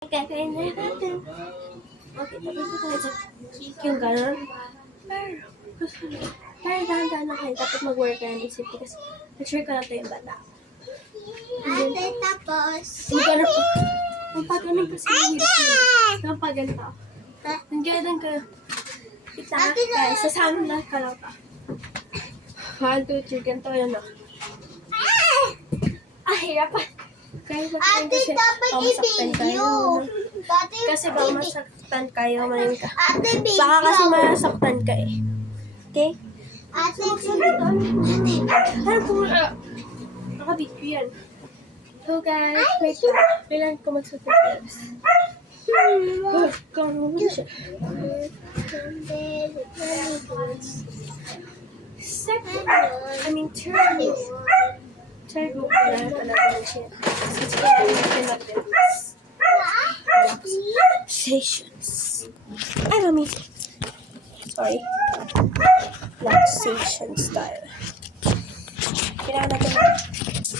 Kakain na natin. Okay, tapos na tayo sa cake yung gano'n. Pero dahan-dahan na kayo. Dapat mag-work ka ng isip kasi nag-share ko na ito yung bata. Ate, tapos. Yung gano'n po. Yung pag-ganon kasi yung hirap yun. Yung pag-ganito. Yung gano'n ka. Kita guys, sasama na ka lang ka. 1, 2, 3, ganito yun o. Hirapan. Kaya Ate, dapat i-video. Kasi baka masaktan kayo, manin ka. Ate, video. Baka kasi masaktan ka eh. Okay? Ate, Ano po? Naka-video yan. So guys, wait lang. Kailan ko magsutulas. Kung ano siya. Second, third mo pala natin siya. Kasi kailangan natin relaxations. Ay, mami. Sorry. Relaxation style. Kailangan natin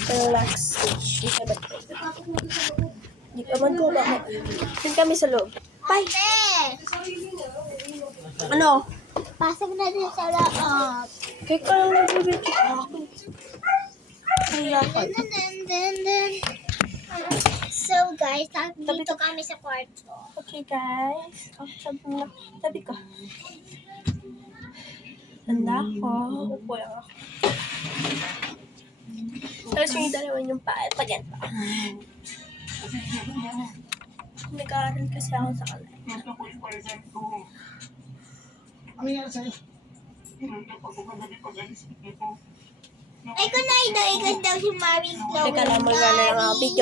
relaxation. Hindi ka mag-go ba? Doon kami sa loob. Bye! Ano? pasok na din sa loob. Kaya ka lang nagbibigay ako. Kaya ka. So guys, dito kami sa kwarto. Okay guys. Oh, tabi ko. Tanda ko. Upo lang ako. Tapos yung dalawa yung paa. Paganda. Nag-aaral kasi ako sa kanila. Ay, kunay daw, ikaw daw si Maring Chloe. Teka lang, magana lang ako video.